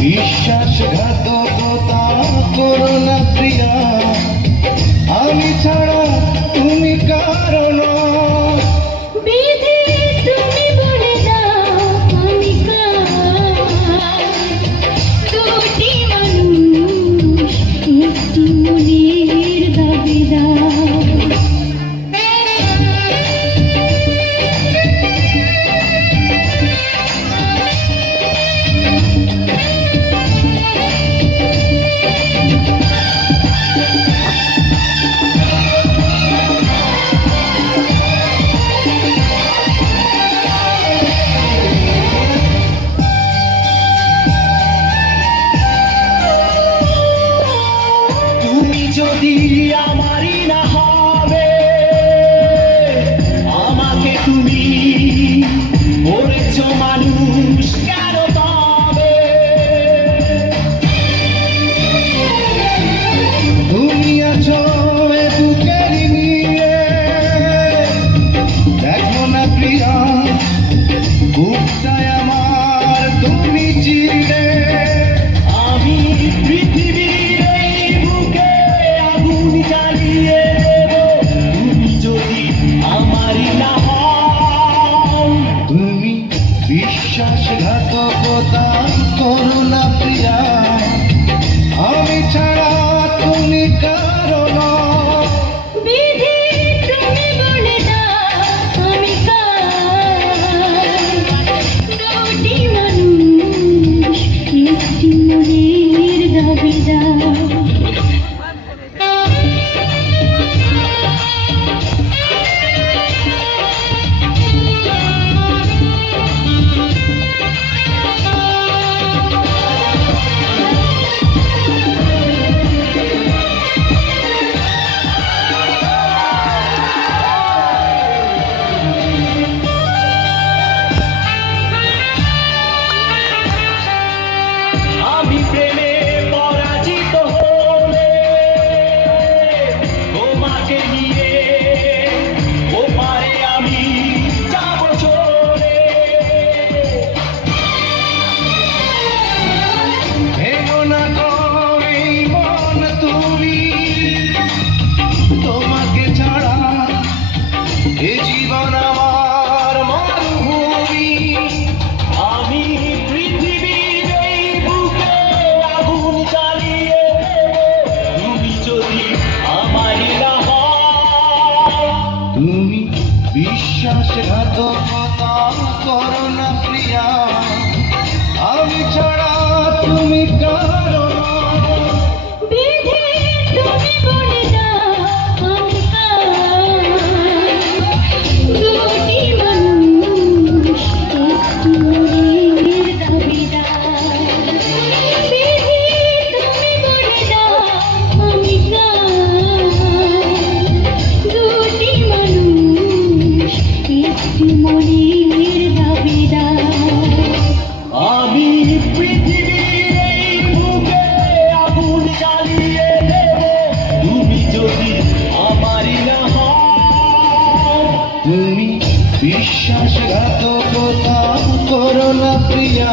বিশ্বাসঘাতকতা করো না প্রিয়া, আমি ছাড়া তুমি কারণ। বিধি তুমি বলে দাও আমি কার, দুটি মানুষ একটি মনের দাবিদার। যদি আমারই না হবে, আমাকে তুমি বলেছ মানুষ কেন পাবে? তুমি আছো বুকের নিয়ে, দেখো না প্রিয়া বুকটায় আমার তুমি চিরলে। আমি পৃথিবীর এই বুকে আগুন জ্বালিয়ে দেব, তুমি যদি আমারই না হও। তুমি বিশ্বাসঘাতকতা করো না প্রিয়া, আমি ছাড়া তুমি কারো না। বিধি তুমি বলে দাও আমি কার, দুটি মানুষ একটি মনের দাবিদার। আমি প্রেমে পরাজিত হলে তোমাকে নিয়ে ওপারে আমি যাব চলে। ভেঙো না কই মন তুমি, তোমাকে ছাড়া এ জীবন আমার মরুভূমি। আমি পৃথিবীর এই বুকে আগুন জ্বালিয়ে দেব, তুমি যদি আমারই না হও। তুমি বিশ্বাসঘাতকতা করো না প্রিয়া, আমি ছাড়া তুমি কারো না। বিধি তুমি বলে দাও আমি কার, দুটি মানুষ একটি মনের দাবিদার। বিধি তুমি বলে দাও আমি কার, দুটি মানুষ একটি মনের দাবিদার। আমি পৃথিবীর এই বুকে আগুন জ্বালিয়ে দেব, তুমি যদি আমারই না হও। তুমি বিশ্বাসঘাতকতা করো না প্রিয়া,